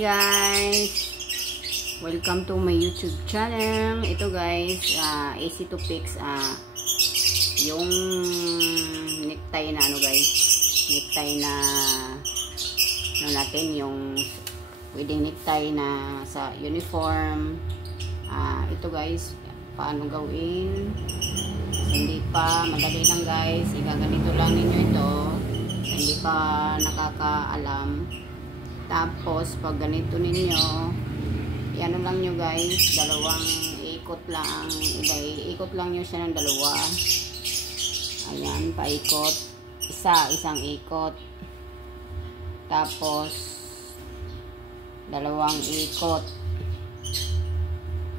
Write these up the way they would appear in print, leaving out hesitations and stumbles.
Hey guys, welcome to my YouTube channel. Ito guys, easy to fix yung necktie na necktie na natin, yung wedding necktie na sa uniform. Ito guys, paano gawin? Hindi pa madali lang guys, igaganito lang ninyo ito. Hindi pa nakakaalam. Tapos, pag ganito ninyo, yan lang nyo guys, dalawang ikot lang, ikot lang nyo siya ng dalawa. Ayan, paikot. Isang ikot. Tapos, dalawang ikot.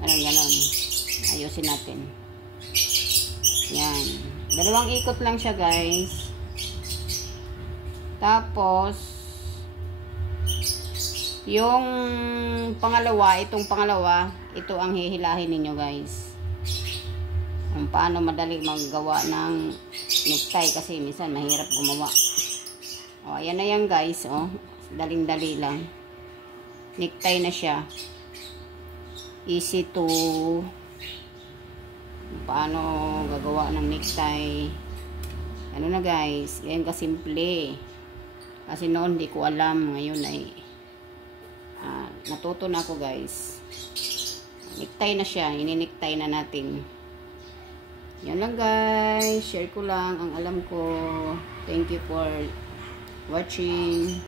Ganon. Ayusin natin. Yan. Dalawang ikot lang siya guys. Tapos, yung pangalawa, ito ang hihilahin ninyo guys. Kung paano madali maggawa ng necktie kasi minsan mahirap gumawa. Ayan na yan guys, daling-dali lang. Necktie na siya. Easy to paano gagawa ng necktie. Ano na guys, yan kasimple. Kasi noon di ko alam, ngayon ay natuto na ako guys. Necktie na siya, ini-necktie na natin. Yan lang guys, share ko lang ang alam ko. Thank you for watching.